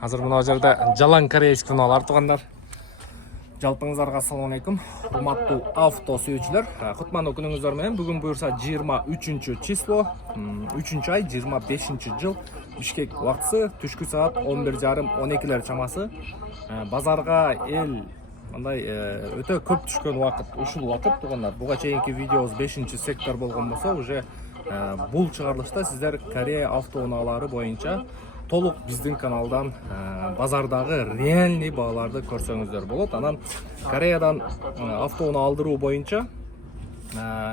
Азыр мына жерде жалаң корейский унаалар тугандар. Жалпыңыздарга ассаламу алейкум. Урматтуу авто сүйүүчүлөр. Кутман күнүңүздөр менен. Бүгүн буюрса 23 число, 3-ай 25-жыл. Бишкек убактысы түшкү саат 11:30-12 чамасы. Базарга эл мындай өтө көп түшкөн убакыт, ушул убакыт тугандар. Буга чейинки видеобуз 5-сектор болгон болсо, уже бул чыгарылышта сиздер Корея автоунаалары боюнча толук биздин каналдан базардагы реальный бааларды көрсөңүздөр болот. Анан Кореядан автоунаа алдыруу боюнча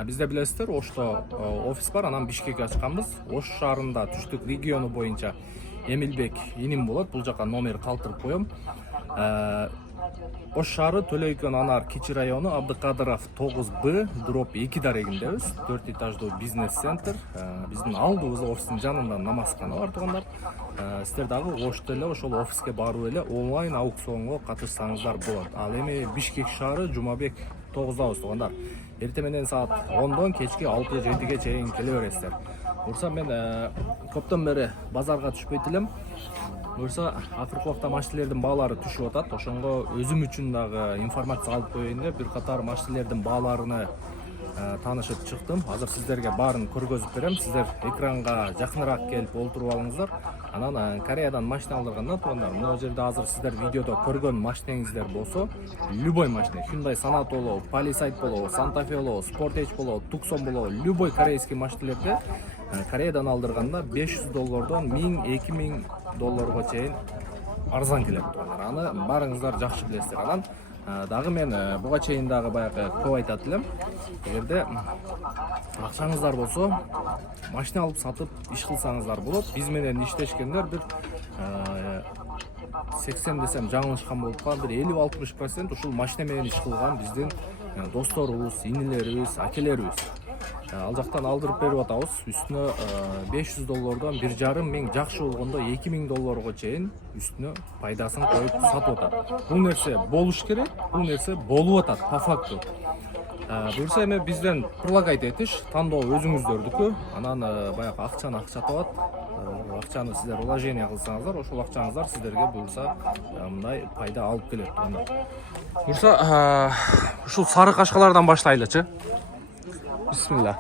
бизде билесиздер, Ошто офис бар, анан Бишкекке ачканбыз. Ош шаарында түштүк региону боюнча Эмилбек иним болот. Бул жака номер калтырып коем. Ош шаары Төлөйкөн Анар Кичи району Абдыкадыров 9Б дроп 2 дарегиндебиз. 4 этаждуу бизнес-центр. Биздин алдыбыз офистин жанында намазкана бар тугандар. Сиздер дагы Ошто эле ошол офиске барып эле онлайн аукционго катышсаңыздар болот. Ал эми Бишкек шаары Жумабек 9дабыз тугандар. Эртең менен саат 10дон кечки 6-7ге чейин келе бересиздер. Бурса мен көптөн бери базарга түшпөйт элем. Бурса акыркы убакта машиналердин баалары түшүп атат. Ошонго өзүм үчүн дагы информация алып коеюн деп бир катар машиналердин бааларына таанышып чыктым. Азыр сиздерге баарын көргөзүп берем. Сиздер экранга жакыныраак келип олтуруп алыңыздар. Анан Кореядан машина алдырганда тугандар, мына жерде азыр сиздер видеодо көргөн машинеңиздер болсо, любой машина, Hyundai Sonata болобу, Palisade болобу, Santa Fe болобу, Sportage болобу, Tucson болобу, любой корейский машиналерде Кореядан алдырганда $500 $1000, $2000 чейин арзан келет тугандар. Аны барыңыздар жакшы билесиздер. Анан дагы мен буга чейин дагы баягы көп айтат элем. Эгерде акчаңыздар болсо, машина алып сатып иш кылсаңыздар болот. Биз менен иштешкендер бир 80 десем жаңылышкан болуп калам, бир 50-60% ушул машина менен иш кылган биздин досторубуз, инилерибиз, акелерибиз. Ал жактан алдырып берип атабыз. Үстүнө $500 $1500, жакшы болгондо $2000 чейин үстүнө пайдасын коюп сатып атат. Бул нерсе болуш керек, бул нерсе болуп атат по факту. Буюрса эми бизден предлагать этиш, тандоо өзүңүздөрдүкү. Анан баягы акчаны акча табат. Акчаны сиздер вложение кылсаңыздар, ошол акчаңыздар сиздерге буюрса мындай пайда алып келет. Буюрса ушул сары кашкалардан баштайлычы. Бисмилла.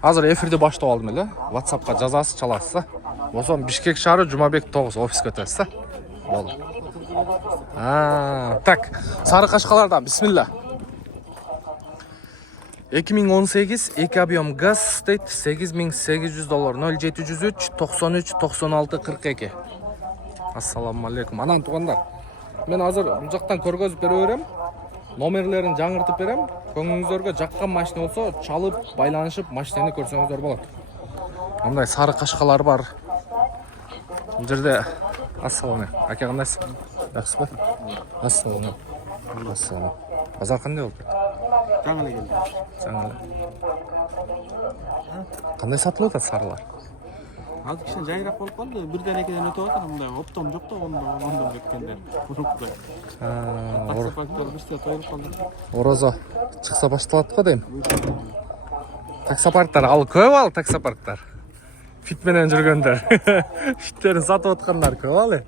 Азыр эфирди баштап алдым эле. WhatsAppка жазасыз, чаласыз. Босом Бишкек шаары Жумабек 9 офиске өтөсүз. Болду. Так, сары кашкалардан бисмилла. 2018 2 объем газ дейт, $8800, 0703 93 96 42. Ассаламу алейкум. Анан тугандар, мен азыр бул жактан көргөзүп бере берем. Номерлерин жаңыртып берем. Көңүңүздөргө жаккан машина болсо, чалып, байланышып машинаны көрсөңүздөр болот. Мындай сары кашкалар бар. Бул жерде ассалам. Ака кандайсыз? Жакшысызбы? Ассалам. Ассалам. Базар кандай болду? Жаңы эле келди. Жаңы. Кандай сатылып атат сарылар? Азыр кичине жайыраак болуп калды. Бирден экеден өтүп атат, мындай оптом жок да, ондон кеткендер. Урукта. Таксопарктар бизде тоюлуп калды. Орозо чыкса башталат го дейм. Таксопарктар ал көп ал таксопарктар. Фит менен жүргөндөр. Фиттерин сатып аткандар көп ал.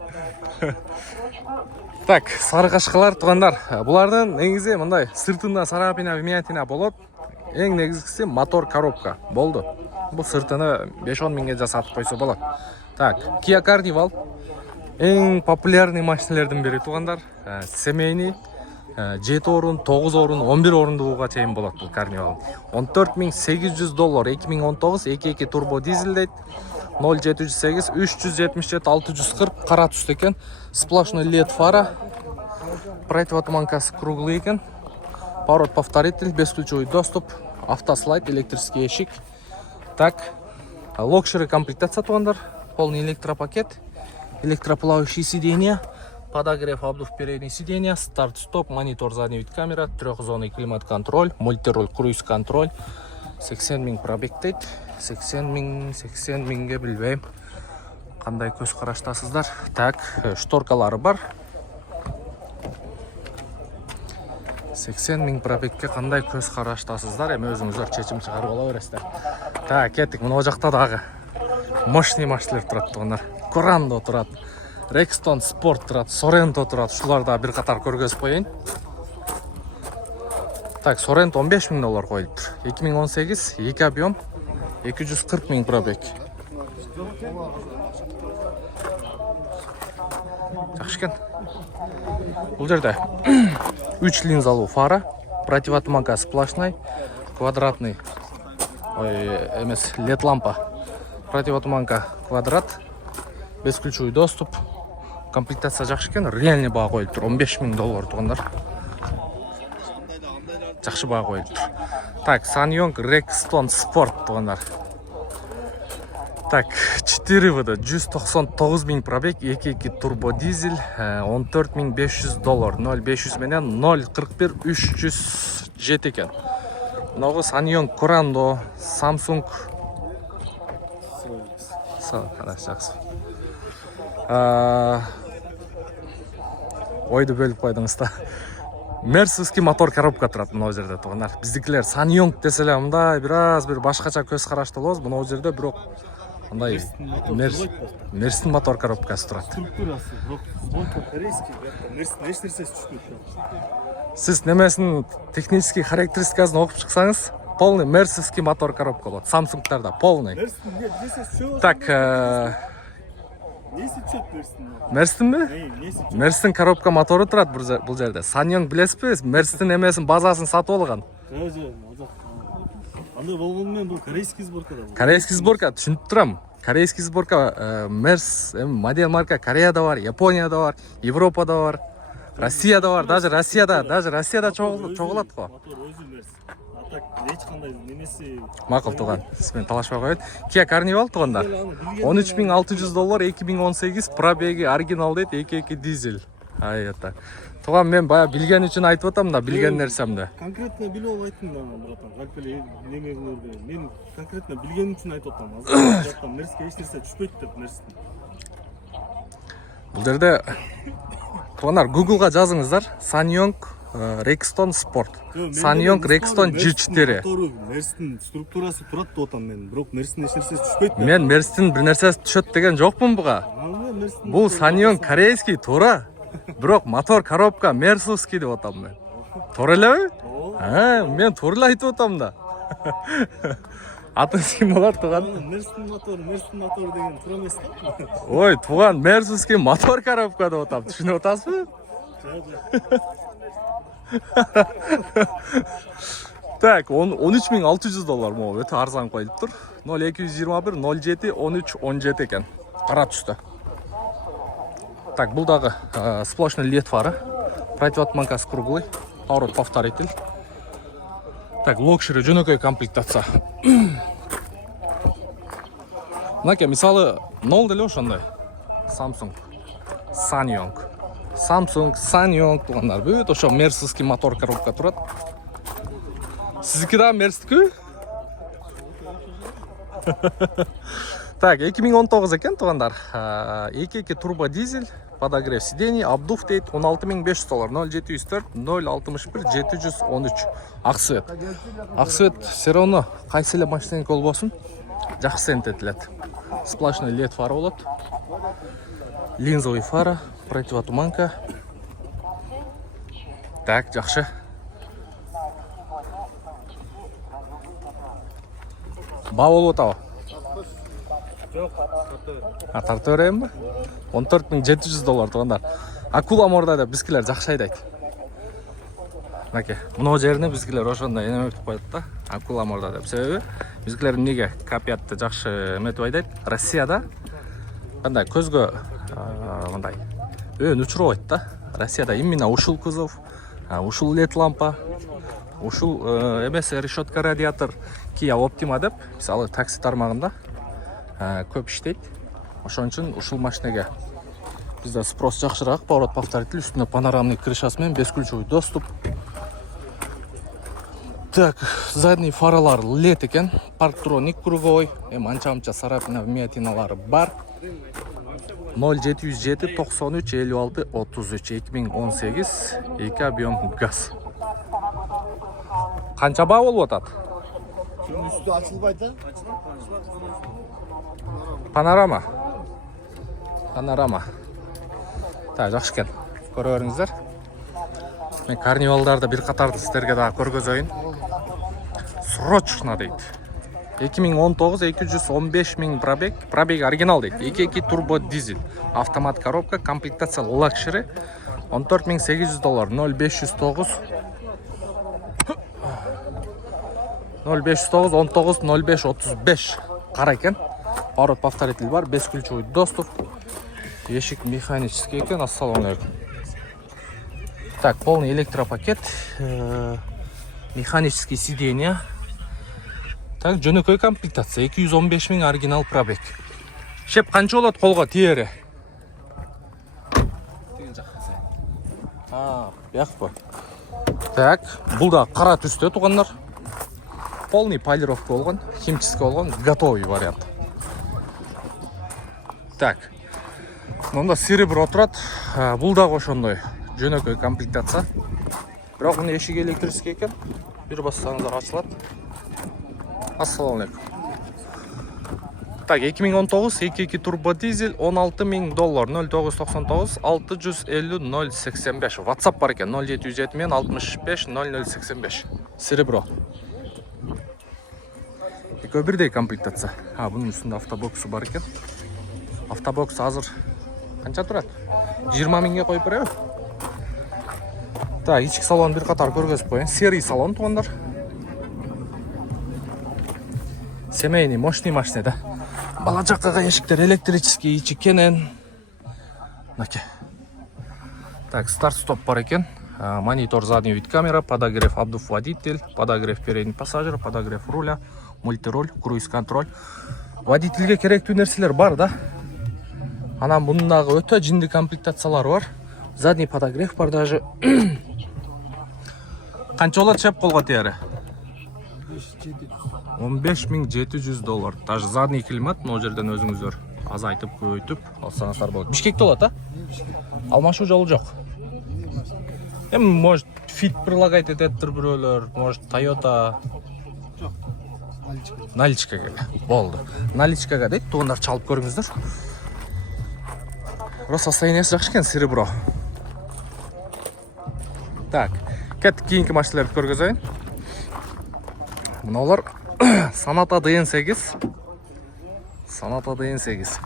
Так, сары кашкалар тугандар. Булардын негизи мындай сыртында сарапина, вмятина болот. Эң негизгиси мотор коробка болду. Бул сыртыны 5-10 миңге жасатып койсо болот. Так, Kia Carnival эң популярный машиналердин бири тугандар. Семейный 7 орун, 9 орун, 11 орундууга чейин болот бул Carnival. $14800, 2019 2.2 турбо дизель дейт. 078 377 640 кара түстө экен. Сплошной LED фара. Противотуманкасы круглый экен. Поворот повторитель, бесключевой доступ, автослайд, электрический эшик. Так, локшери комплектация тугандар, полный электропакет, электроплавающие сиденья, подогрев обдув передние сиденья, старт-стоп, монитор задний вид камера, трехзонный климат-контроль, мультируль, круиз-контроль, 80 000 пробег дейт, 80 000 билбейм. Кандай көз караштасыздар. Так, шторкалары бар. 80 000 пробегке кандай көз караштасыздар, эми өзүңүздөр чечим чыгарып ала бересиздер. Так, кеттик. Мына жакта дагы мощный машиналар турат тугандар. Корандо турат, Rexton Sport турат, Sorento турат. Ушуларда бир катар көргөзүп коеюн. Так, Sorento $15,000 коюлуптур. 2018, 2 объем, 240,000 пробег. Жакшы экен. Бул жерде 3 линзалуу фара, противотуманка сплошной, квадратный, LED лампа, противотуманка квадрат, бесключевой доступ. Комплектация жакшы экен, реальный баа коюлуптур, $15,000 тугандар. Жакшы баа коюлуптур. Так, Sanyong Rexton Sport тугандар. Так, 4 вд 199,000 пробег, 2.2 турбо дизель, $14,500, 0,500 менен 0,41 307 экен. Мынагы Sanyong Corando, Samsung жақсы. Ойды бөліп қойдыңыз да. Мерсовский мотор коробка турат мына жерде тугандар. Биздикилер Sanyong десе эле мындай бир башкача көз карашты болобуз. Мына жерде бирок мындай Мерстин мотор коробкасы турат. Структурасы бирок корейский, Мерстин эч нерсеси түшпөйт. Сиз немесин технический характеристикасын окуп чыксаңыз, полный мерсовский мотор коробка болот. Samsung'тарда полный. Так, Мерстинби? Мерстин коробка мотору турат бул жерде. Sanyong билесизби? Мерстин эмесин базасын сатып алган. Андай болгону менен бул корейский сборка да. Корейский сборка түшүнүп турам. Корейский сборка Мерс модель марка Кореяда бар, Японияда бар, Европада бар, Россияда бар, даже Россияда чогулат го. Так, эч кандай немеси макул туган. Сиз менен талашпай коет. Kia Carnival тугандар. $13,600, 2018 пробеги оригинал дейт, 2.2 дизель. Ай это. Туган мен бая билген үчүн айтып атам да, билген нерсемди. Конкретно билип албайтмын да, братан. Галпеле неме кылды. Мен конкретно билген үчүн айтып атам. Азыр Мерске эч нерсе түшпөйт деп Мерстин. Бул жерде тугандар Google'га жазыңыздар. Sanyong Rexton Sport. Sanyong Rexton G4. Мерстин структурасы турат деп атам мен. Бирок Мерстин эч нерсеси түшпөйт. Мен Мерстин бир нерсеси түшөт деген жокмун буга. Бул Sanyong корейский туура. Бирок мотор коробка мерсовский деп атам мен. Туура элеби? Мен туура эле айтып атам да. Атыңыз ким болот туган? Мерстин мотор деген туура эмес да. Ой, туган мерсовский мотор коробка деп атам. Түшүнүп атасызбы? Так, $13,600 могу өтө арзан коюлуптур. 0221 07 13 17 экен. Кара түстө. Так, бул дагы сплошный LED фары. Противотуманка круглый, поворот повторитель. Так, локшери жөнөкөй комплектация. Мынаке мисалы 0 деле ошондой. Samsung, Sanyong тугандар. Бүт ошо мерсовский мотор коробка турат. Сиздики да мерстикби? Так, 2019 экен тугандар. 2.2 турбо дизель, подогрев сидений, обдув дейт, $16,500, 0704 061 713. Аксвет. Аксвет все равно кайсы эле машиненики болбосун, жакшы сент этилет. Сплошной LED фара болот. Линзовый фара, противотуманка. Так, жакшы. Баа болуп атабы? Жок, тарта берейинби? $14,700 тугандар. Акула морда деп бизкилер жакшы айдайт. Мынакей, мына жерине бизкилер ошондой эметип коет да. Акула морда деп. Себеби бизкилер эмнеге капиятты жакшы эметип айдайт? Россияда кандай көзгө мындай өн учурбайт да. Россияда именно ушул кузов, ушул LED лампа, ушул эмес решетка радиатор Kia Optima деп, мисалы такси тармагында көп иштейт. Ошон үчүн ушул машинеге бизде спрос жакшыраак, поворот повторитель, үстүнө панорамный крышасы менен бесключевой доступ. Так, задний фаралар LED экен, парктроник круговой, анча-мынча царапина вмятиналары бар. 0707 93 56 33 2018 2 объем газ. Канча баа болуп атат? Üstü açılmaydı. Panorama. Так, жақсы екен. Көріп көріңіздер. Мен карнивалдарды бір қатарды сіздерге дағы көргізейін. Срочно дейді. 2019 215 000 пробег. Пробег оригинал дейді. 2.2 турбо дизель. Автомат коробка, комплектация лакшери. $14,800. 0509 190535 қара екен. Поворот повторитель бар, бесключевой доступ. Ешік механический екен. Ассалаумалейкум. Так, полный электропакет. Механические сиденья. Так, жөнөкөй комплектация. 215 000 оригинал пробег. Шеп қанша болады қолға тиері? Бияқ па. Так, бұл да қара түсті туғандар. Полный полировка болған, химческий болған, готовый вариант. Так, мұнда серебро тұрады. Бұл да ошондой жөнөкөй комплектация. Бірақ мұны ешігі электрический екен. Bir бассаңыздар ашылады. Ассалаумалейкум. Так, 2019 2.2 турбо дизель $16,000. 0999 650 085. WhatsApp бар екен. 0707 мен 65 0085. Серебро. Екеуі бірдей комплектация. Бұның үстінде автобоксы бар екен. Автобокс азыр қанша тұрады? 20 000-ге қойып береу. Так, ички салон бір қатар көргізіп қойын. Серый салон туғандар. Семейный, мощный машина да. Бала жаққаға ешіктер электрический, ичи кенен. Так, старт-стоп бар екен. Монитор задний вид камера, подогрев обдув водитель, подогрев передний пассажир, подогрев руля, мультироль, круиз-контроль. Водительге керектүү нерселер бар да. Анан бұндағы өтө жинди комплектациялар бар. Задний подогрев бар даже. Қанша болады шеп қолға тиері? $15,700. Даже задний климат, но жерден өзіңіздер азайтып көйтіп алсаңыздар болады. Бишкекте болады, а? Алмашу жолы жоқ. Может, Fit прилагать ететтір біреулер, может, Toyota. Наличкаға. Болды. Наличкаға дейді, туғандар чалып көріңіздер. Рос состояниесі жақшы екен, серебро. Так, кәттік кейінгі машиналарды көргізайын. Мынаулар Sonata DN8. Sonata DN8.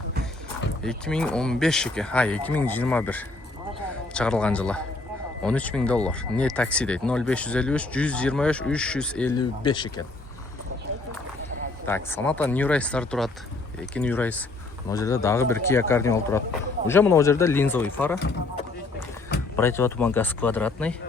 2015 екен. 2021 шығарылған жылы. $13,000. Не такси дейді. 0553 123 355 екен. Так, Sonata New Race'лар тұрады. 2 New Race. Мына жерде дағы бір Kia Carnival тұрады. Уже мына жерде линзовый фара. Противотуман газ квадратный.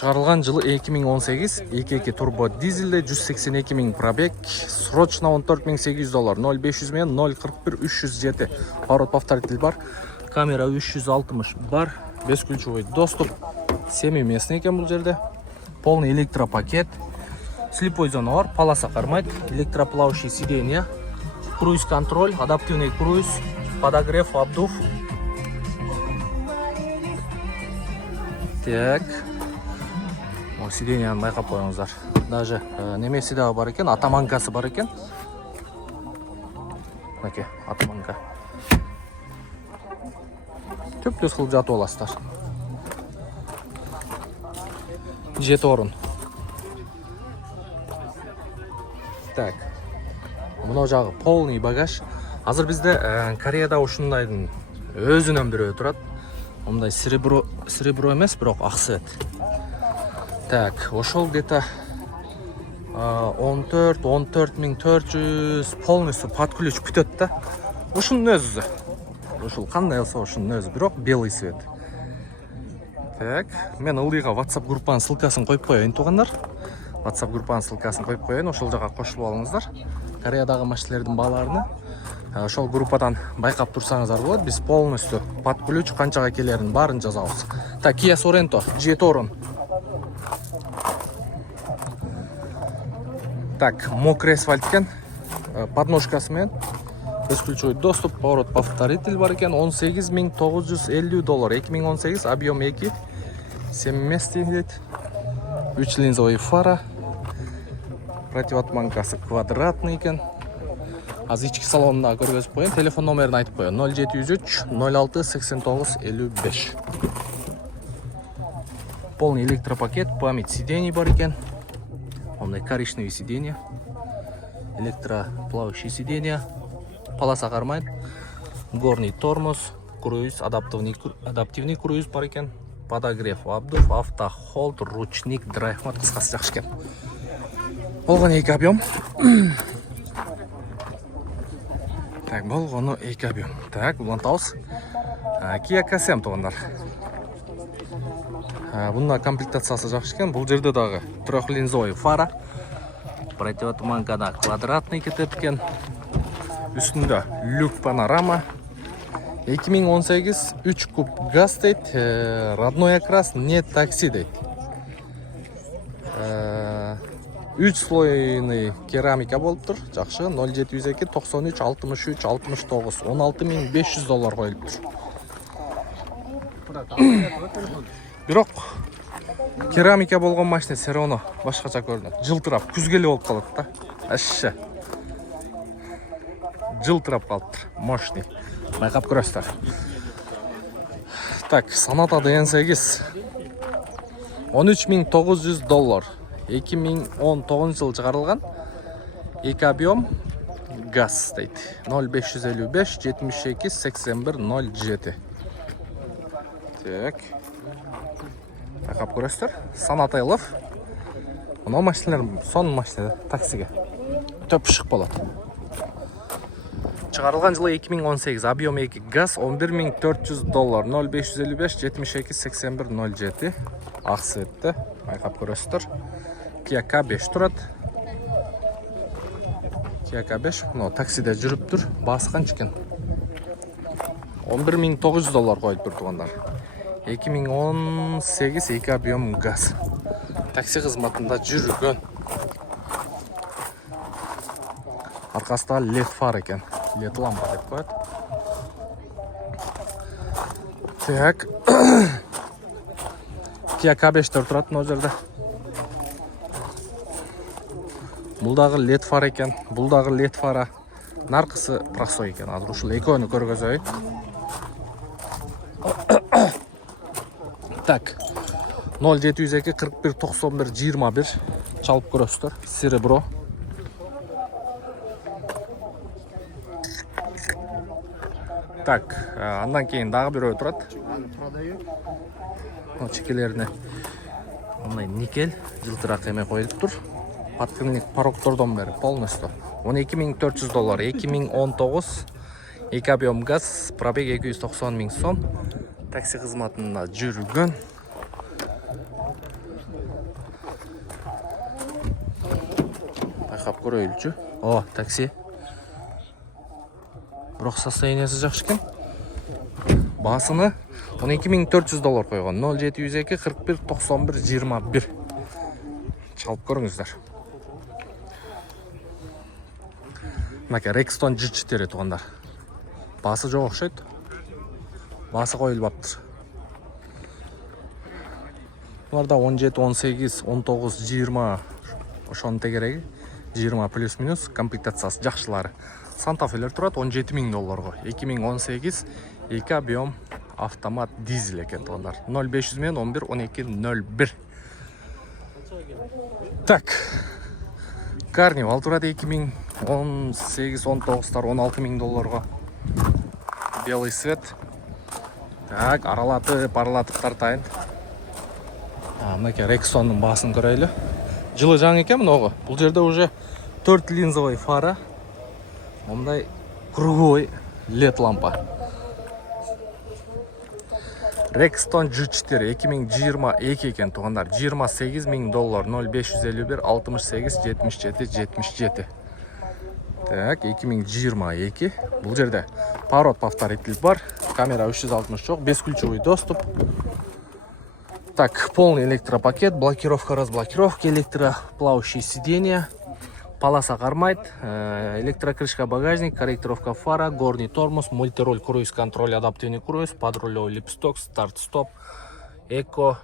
Шығарылған жылы 2018, 2.2 турбо дизельде 182 000 пробег, срочно $14,800, 0500 мен 041 307. Поворот повторитель бар, камера 360 бар, бесключевой доступ, 7 местный екен бұл жерде, полный электропакет, слепой зона бар, полоса қармайды, электроплавающий сиденья, круиз-контроль, адаптивный круиз, подогрев, обдув. Так. Сиденьяны байқап қойыңыздар. Даже немесі де бар екен, атаманкасы бар екен. Мәке, атаманка. Төп-төс қылып жатып аласыздар. 7 орын. Так. Мынау жағы полный багаж. Азыр бізде Кореяда ушундайдын өзүнөн бирөө турат. Ондай серебро емес, бирок ак цвет. Так, ошол где-то 14-14,400 полностью под ключ күтөт да. Ушунун өзү. Ушул кандай болсо ушунун өзү, бирок белый цвет. Так, мен ылдыйга WhatsApp группанын ссылкасын коюп коеюн тугандар. WhatsApp группанын ссылкасын коюп коеюн, ошол жака кошулуп алыңыздар. Кореядагы машиналардын бааларını ошол группадан байкап турсаңыздар болот. Биз полностью под ключ канчага келерин баарын жазабыз. Так, Kia Sorento 7 орун. Так, мокрый асфальт екен, подножкасы мен, бесключевой доступ, поворот повторитель бар екен, $18,950, 2018, объем 2, 7 местный дейді, 3 линзовый фара, противотуманкасы квадратный екен. Аз ички салонына көргөзүп коеюн. Телефон номерин айтып коеюн. 0703 06 89 55. Полный электропакет, память сидений бар екен. Ондай коричневый сиденье. Электроплавающие сиденья. Полоса кармайт. Горный тормоз. Круиз, адаптивный круиз бар екен. Подогрев обдув, автохолд, ручник, драйв мод кыскасы жакшы экен. Болгону 2 объем. Так, болгону 2 объем. Так, улантабыз. Kia K7 туугандар. Бунда комплектациясы жакшы экен. Бул жерде дагы трехлинзовый фара. Противотуманкада квадратный кетип экен. Үстүндө люк панорама. 2018 3 куб газ дейт. Родной окрас, не такси дейт. 3 слойный керамика болуп тур. Жакшы. 0702 93 63 69 16500 доллар коюлуп тур. Бирок керамика болгон машина все равно башкача көрүнөт. Жылтырап, күзгеле болуп калат да. Ашша. Жылтырап калыптыр. Мощный. Байкап көрөсүздөр. Так, Sonata DN8 13900 доллар. 2019 жыл чыгарылган. 2 объем газ дейт. 0555 72 81 07. Так. Байкап көрөсүздөр. Sonata Love. Мына машиналар сонун машина таксиге. Төп шык болот. Чыгарылган жылы 2018, объем 2 газ 11400 доллар. 0555 72 81 07. Ак цветте. Байкап көрөсүздөр. Kia K5 турат. Kia K5, мына таксиде жүрүп тур. Баасы канча экен? 11900 доллар коюп тур туугандар. 2018 2 объем газ. Такси кызматында жүргөн. Аркасында LED фар экен. LED лампа деп коет. Так. Kia K5 турат мына жерде. Бул дагы LED фар экен. Бул дагы LED фара. Наркысы простой экен. Азыр ушул экөөнү көргөзөйүн. Так. 0702 41 91 21 чалып көрөсүздөр. Серебро. Так, андан кейін дагы бирөө турат. Чекелерине мындай никель жылтыраак эме коюлуп тур. Подкрыльник порогтордон бери полностью 12400 доллар. 2019 2 объем газ, пробег 290 000 сом. Такси кызматында жүргөн. Байкап көрөйлүчү. О, такси. Бирок состояниясы жакшы экен. Басыны 12400 доллар койгон. 0702 41 91 21. Чалып көрүңүздөр. Мына Rexton G4 туугандар. Басы жок окшойт. Басы коюлбаптыр. Буларда 17, 18, 19, 20 ошонун тегереги 20 плюс-минус комплектациясы жакшылары. Santa Fe'лер турат 17 000 долларга. 2018 2 объем автомат дизель экен туугандар. 0500 менен 11 12 01. Так. Carnival турат 2018 19-тар 16 000 долларга. Белый цвет. Так, паралатып тартайын. Мынакей Rexton'ун баасын көрөйлү. Жылы жаңы экен мынагы. Бул жерде уже 4 линзовый фара. Мындай круговой LED лампа. Rexton G4 2022 экен туугандар. 28 000 доллар. 0551 68 77 77. Так, 2022. Бул жерде поворот повторитель бар. Камера 360 жок, бесключевой доступ. Так, полный электропакет, блокировка, разблокировка, электроплавающие сиденья, полоса кармайт, электрокрышка багажник, корректировка фара, горный тормоз, мультироль, круиз-контроль, адаптивный круиз, подрулевой липсток, старт-стоп, эко.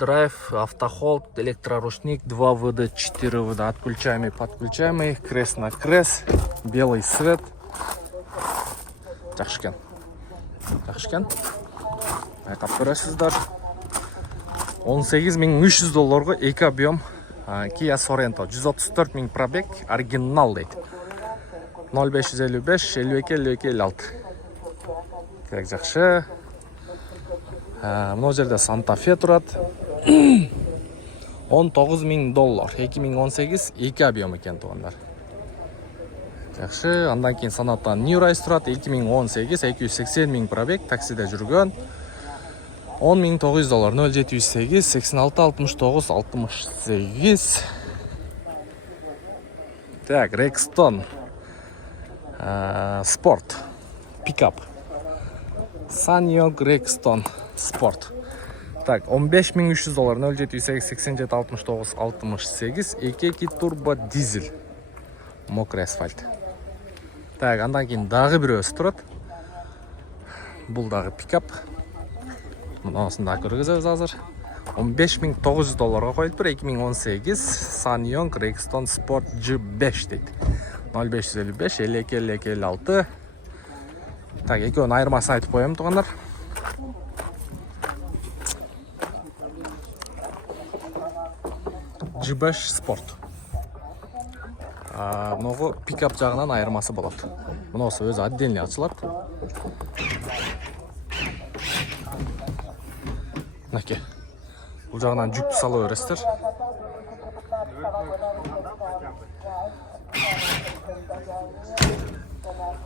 драйв, автохолд, электроручник, 2 ВД, 4 ВД, отключаемый, подключаемый, крест на крест, белый свет. Жақсы екен. Байқап көресіздер. $18.300 2 объем Kia Sorento, 134 000 пробег, оригинал дейді. 0555 52 52 56. Керек жақсы. Мына жерде Santa Fe тұрады. $19.000, 2018 2 объем екен туғандар. Жақсы, андан кейін Sonata New Rise тұрады, 2018 280 000 пробег, таксиде жүрген. $10.900, 0708 86 69 68. Так, Rexton Sport пикап. Sanyong Rexton Sport. Так, $15.300, 0708 87 69 68. 2 турбо дизель. Мокрый асфальт. Так, андан кейін дағы біреуісі тұрады. Бұл дағы пикап. Мұнасын да көргіземіз азыр. $15.900 қойылып тұр. 2018 Sanyong Rexton Sport G5 дейді. 0555 52 52 56. Так, екеуінің айырмасын айтып қоямын туғандар. G5 Sport. Мұнығы пикап жағынан айырмасы болады. Мұнысы өзі отдельный açылады. Мінекей. Бұл жағынан жүкті сала өрестер.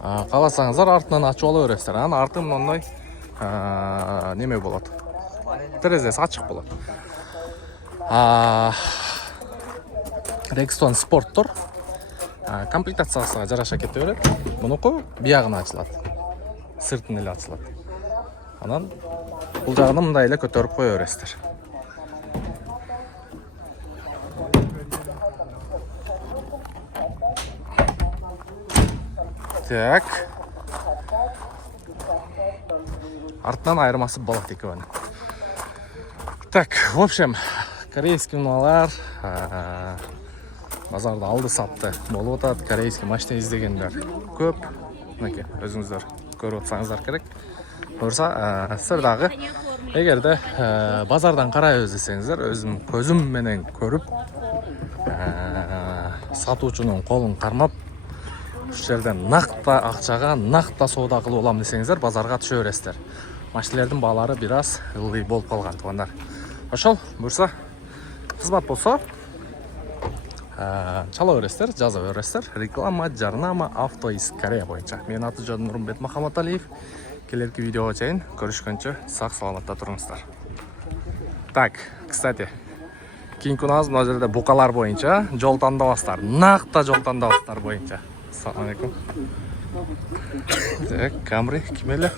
Қаласаңыздар артынан ашып ала өрестер. Арты мұндай неме болады. Терезесі ашық болады. Rexton Sport тұр. Комплектациясыға жараша кете өреді. Мұнықы бияғына açылады. Сыртын елі açылады. Анан бұл жағына мұндай елі көтеріп қой өрестер. Так. Артынан айырмасы болады екеуінің. Так, в общем, корейский мыналар базарда алды сатты болып отады. Корейский машина іздегендер көп. Мінекей, өзіңіздер көріп отсаңыздар керек. Көрса, сырдағы егерде базардан қарай өздесеңіздер, өзім көзім менен көріп, сатушының қолын қармап, үш жерден нақта ақшаға, нақта сауда қылып оламын десеңіздер, базарға түше өрестер. Машинелердің бағалары біраз ылғи болып қалған туғандар. Ошол, бұйырса, қызмат болса, чала өрестер, жаза өрестер. Реклама, жарнама, авто из Корея бойынша. Мен аты жөнім Нұрымбет Махаматалиев. Келерки видеоға чейін көрішкенше сақ-саламатта тұрыңыздар. Так, кстати, кейінгі ұнағыз мына жерде бұқалар бойынша жол таңдабастар. Нақта жол таңдабастар бойынша. Ассаламу алейкум. Так, Камри, кемелі.